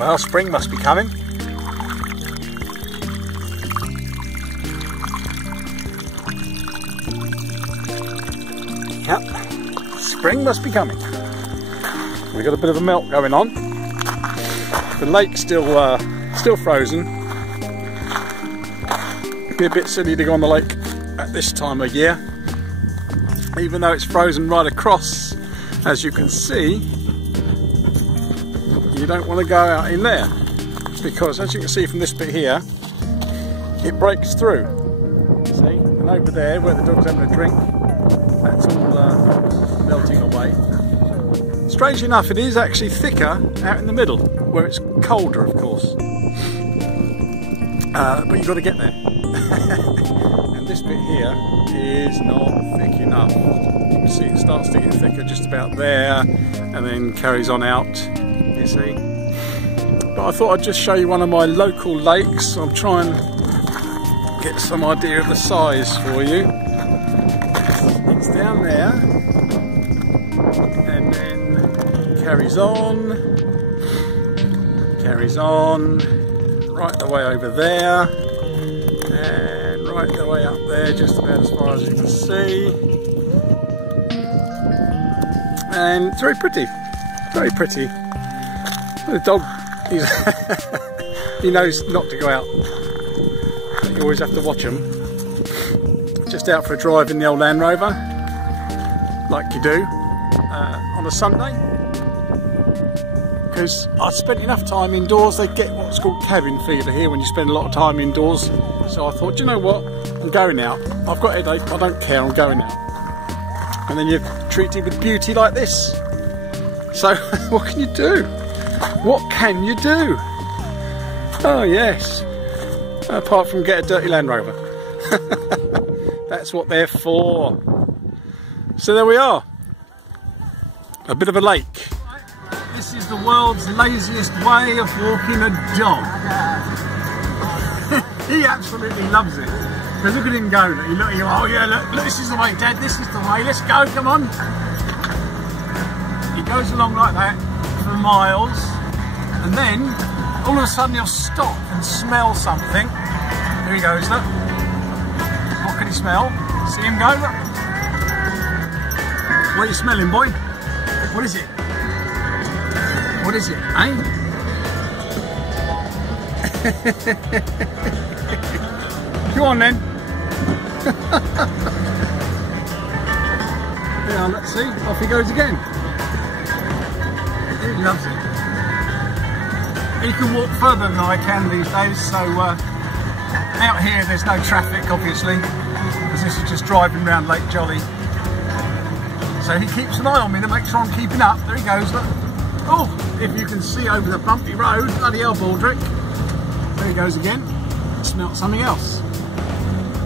Well, spring must be coming. Yep, spring must be coming. We've got a bit of a melt going on. The lake's still frozen. It'd be a bit silly to go on the lake at this time of year, even though it's frozen right across. As you can see, you don't want to go out in there because, as you can see from this bit here, it breaks through. See, and over there where the dog's having a drink, that's all melting away. Strangely enough, it is actually thicker out in the middle, where it's colder, of course. But you've got to get there. And this bit here is not thick enough. You can see it starts to get thicker just about there, and then carries on out, you see. But I thought I'd just show you one of my local lakes. I'll try and get some idea of the size for you. It's down there, and then carries on, right the way over there, and right the way up there, just about as far as you can see. And it's very pretty, very pretty. The dog, he knows not to go out. You always have to watch him. Just out for a drive in the old Land Rover, like you do on a Sunday. Because I spent enough time indoors. They get what's called cabin fever here when you spend a lot of time indoors. So I thought, you know what, I'm going out. I've got a headache, I don't care, I'm going out. And then you're treated with beauty like this. So what can you do? What can you do? Oh yes, apart from get a dirty Land Rover. That's what they're for. So there we are, a bit of a lake. This is the world's laziest way of walking a dog. He absolutely loves it. Because look at him go. Oh yeah, look, this is the way, Dad, this is the way, let's go, come on. He goes along like that for miles, and then all of a sudden he'll stop and smell something. There he goes, look. What can he smell? See him go, look. What are you smelling, boy? What is it? What is it, eh? Go on then. Yeah, let's see. Off he goes again. He loves it. He can walk further than I can these days, so out here there's no traffic, obviously, because this is just driving around Lake Jolly. So he keeps an eye on me to make sure I'm keeping up. There he goes, look. Oh, if you can see over the bumpy road, bloody hell, Baldrick. There he goes again. Smelt something else.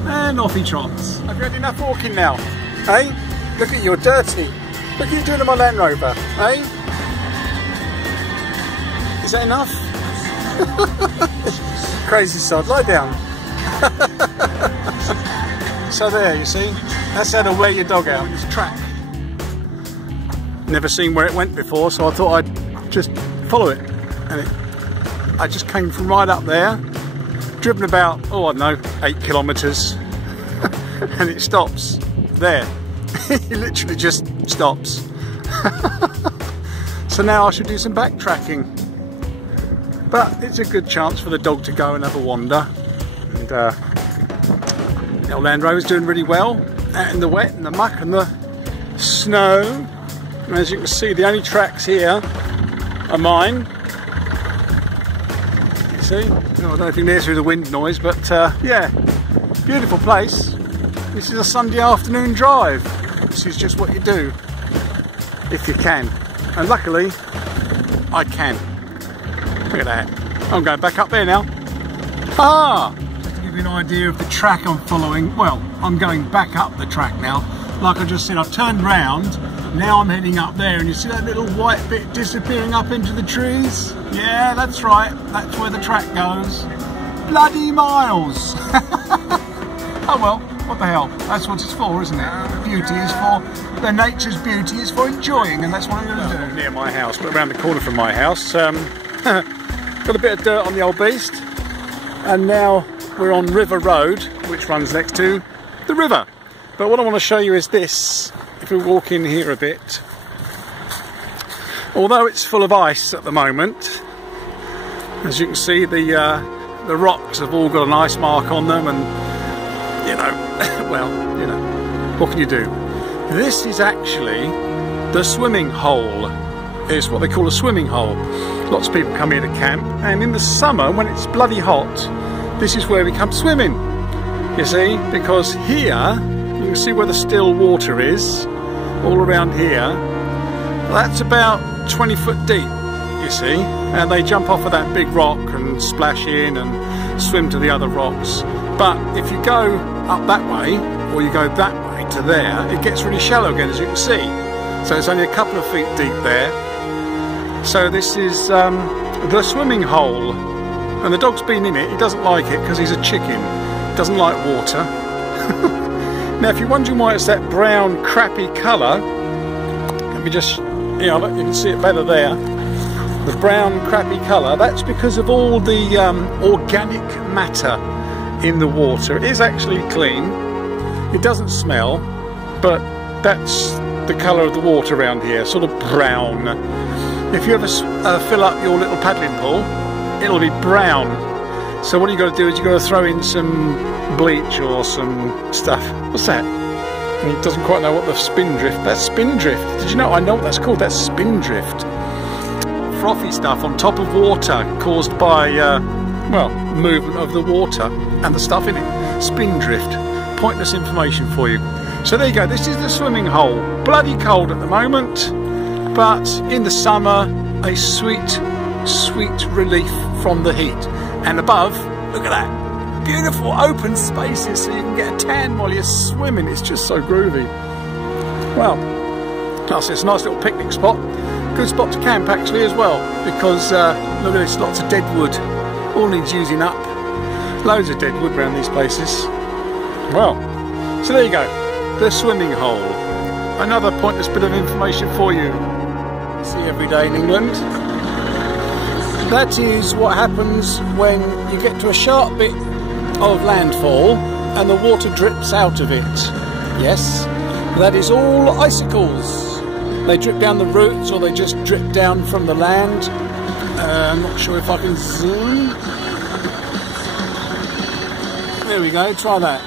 And off he trots. Have you had enough walking now? Hey? Look at you, you're dirty. Look at you doing in my Land Rover. Hey? Is that enough? Crazy sod, lie down. So there, you see? That's how to wear your dog out. It's a track. Never seen where it went before, so I thought I'd just follow it. And I just came from right up there, driven about, oh I don't know, 8 kilometres, and it stops there. It literally just stops. So now I should do some backtracking. But it's a good chance for the dog to go and have a wander. And the old Land Rover's doing really well, out in the wet and the muck and the snow. And as you can see, the only tracks here are mine. You see? Oh, I don't know if you can hear through the wind noise, but yeah, beautiful place. This is a Sunday afternoon drive. This is just what you do, if you can. And luckily, I can. Look at that. I'm going back up there now. Ah! Just to give you an idea of the track I'm following. Well, I'm going back up the track now. Like I just said, I've turned round. Now I'm heading up there, and you see that little white bit disappearing up into the trees? Yeah, that's right. That's where the track goes. Bloody miles! Oh well, what the hell? That's what it's for, isn't it? The beauty is for, the nature's beauty is for enjoying, and that's what I'm going to do. Near my house, but around the corner from my house, Got a bit of dirt on the old beast, and now we're on River Road, which runs next to the river. But what I want to show you is this. If we walk in here a bit, although it's full of ice at the moment, as you can see, the rocks have all got an ice mark on them, and you know, well, you know, what can you do? This is actually the swimming hole. It's what they call a swimming hole. Lots of people come here to camp, and in the summer when it's bloody hot, this is where we come swimming, you see, because here you can see where the still water is all around here. That's about 20 foot deep, you see, and they jump off of that big rock and splash in and swim to the other rocks. But if you go up that way, or you go that way to there, it gets really shallow again, as you can see. So it's only a couple of feet deep there. So this is the swimming hole, and the dog's been in it. He doesn't like it because he's a chicken, doesn't like water. Now if you're wondering why it's that brown crappy colour, let me just, you know, you can see it better there. The brown crappy colour, that's because of all the organic matter in the water. It is actually clean, it doesn't smell, but that's the colour of the water around here, sort of brown. If you ever fill up your little paddling pool, it'll be brown. So what you got to do is you got to throw in some bleach or some stuff. What's that? And he doesn't quite know what the spindrift. That's spindrift. Did you know? I know what that's called. That's spindrift. Frothy stuff on top of water caused by well, movement of the water and the stuff in it. Spindrift. Pointless information for you. So there you go. This is the swimming hole. Bloody cold at the moment, but in the summer, a sweet, sweet relief from the heat. And above, look at that, beautiful open spaces so you can get a tan while you're swimming. It's just so groovy. Well, that's it's a nice little picnic spot. Good spot to camp actually as well, because look at this, lots of dead wood. All needs using up. Loads of dead wood around these places. Well, so there you go, the swimming hole. Another pointless bit of information for you. See every day in England. That is what happens when you get to a sharp bit of landfall and the water drips out of it. Yes, that is all icicles. They drip down the roots, or they just drip down from the land. I'm not sure if I can zoom. There we go, try that.